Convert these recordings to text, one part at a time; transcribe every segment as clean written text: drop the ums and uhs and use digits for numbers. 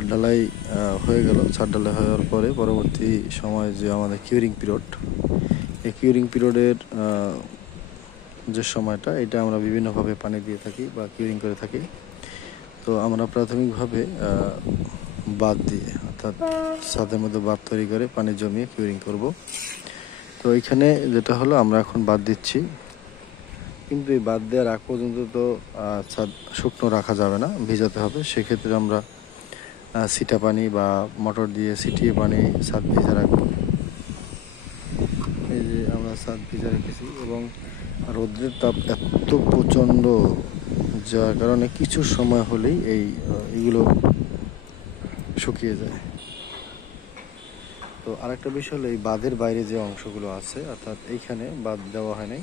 ছাদ ঢালাই হয়ে গেল। ছাদ ঢালাই হওয়ার পরে পরবর্তী সময় যে আমাদের কিউরিং পিরিয়ড, এই কিউরিং পিরিয়ডের যে সময়টা, এটা আমরা বিভিন্নভাবে পানি দিয়ে থাকি বা কিউরিং করে থাকি। তো আমরা প্রাথমিকভাবে বাঁধ দিয়ে, অর্থাৎ ছাদের মধ্যে বাঁধ তৈরি করে পানি জমিয়ে কিউরিং করব। তো এইখানে যেটা হলো, আমরা এখন বাঁধ দিচ্ছি, কিন্তু এই বাঁধ দেওয়ার আগ পর্যন্ত তো ছাদ শুকনো রাখা যাবে না, ভিজাতে হবে। সেক্ষেত্রে আমরা ছিটা পানি বা মোটর দিয়ে ছিটিয়ে পানি ছাদ ভিজা রাখবো। এই যে আমরা ছাদ ভিজা রেখেছি, এবং রোদ্রের তাপ এত প্রচণ্ড, যার কারণে কিছু সময় হলেই এইগুলো শুকিয়ে যায়। তো আরেকটা বিষয় হলো, এই বাঁধের বাইরে যে অংশগুলো আছে, অর্থাৎ এইখানে বাঁধ দেওয়া হয় নাই,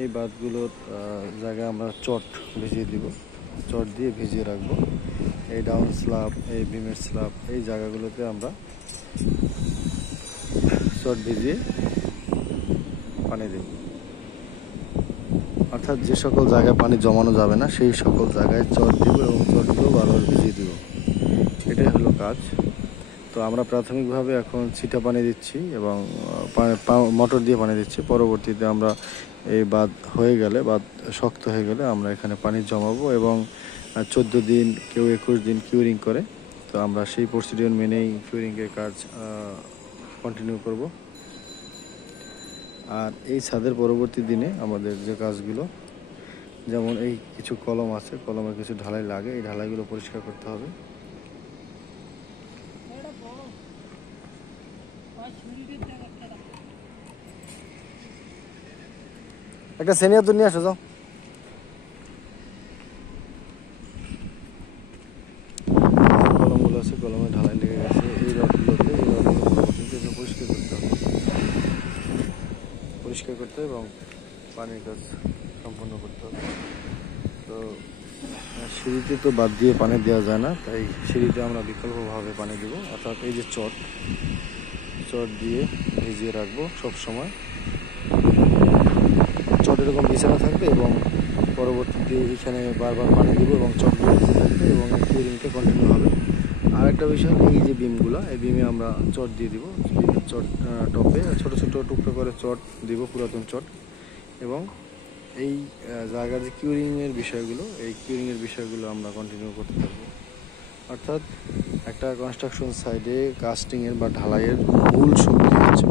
এই বাঁধগুলোর জায়গায় আমরা চট ভিজিয়ে দিব, চট দিয়ে ভিজিয়ে রাখবো। এই ডাউন স্ল্যাব, এই বিমের স্ল্যাব, এই জায়গাগুলোতে আমরা চট ভিজিয়ে পানি দেব। অর্থাৎ যে সকল জায়গায় পানি জমানো যাবে না, সেই সকল জায়গায় চট দিব এবং চটগুলো বারবার ভিজিয়ে দিব। এটাই হলো কাজ। তো আমরা প্রাথমিকভাবে এখন ছিটা পানি দিচ্ছি এবং মোটর দিয়ে পানি দিচ্ছি। পরবর্তীতে আমরা এই বাঁধ হয়ে গেলে, বাঁধ শক্ত হয়ে গেলে আমরা এখানে পানি জমাবো এবং 14 দিন, কেউ 21 দিন কিউরিং করে। তো আমরা সেই প্রসিডিওর মেনেই কিউরিংয়ের কাজ কন্টিনিউ করব। আর এই ছাদের পরবর্তী দিনে আমাদের যে কাজগুলো, যেমন এই কিছু কলম আছে, কলমের কিছু ঢালাই লাগে, এই ঢালাইগুলো পরিষ্কার করতে হবে। একটা সিনিয়র তো নিয়ে আসো, যাও। কলমগুলো আছে, কলমে ঢালাই লেগে গেছে, এই রডগুলোতে, এই রডগুলো পরবর্তীতে পরিষ্কার করতে হবে, পরিষ্কার করতে এবং পানির কাজ সম্পন্ন করতে হবে। তো সিঁড়িতে তো বাদ দিয়ে পানি দেওয়া যায় না, তাই সিঁড়িতে আমরা বিকল্পভাবে পানি দেব। অর্থাৎ এই যে চট দিয়ে ভিজিয়ে রাখবো সব সময়। চট এরকম বিছানা থাকবে এবং পরবর্তীতে এখানে বারবার পানি দেবো এবং চটগুলো ভিজে থাকবে এবং কিউরিংটা কন্টিনিউ হবে। আর একটা বিষয়, এই যে বিমগুলো, এই বিমে আমরা চট দিয়ে দিব। বিমের চট টপে ছোট ছোট টুকরো করে চট দিব, পুরাতন চট। এবং এই জায়গার যে কিউরিংয়ের বিষয়গুলো, এই কিউরিংয়ের বিষয়গুলো আমরা কন্টিনিউ করতে থাকবো। অর্থাৎ একটা কনস্ট্রাকশন সাইডে কাস্টিংয়ের বা ঢালাইয়ের মূল শক্তি হচ্ছে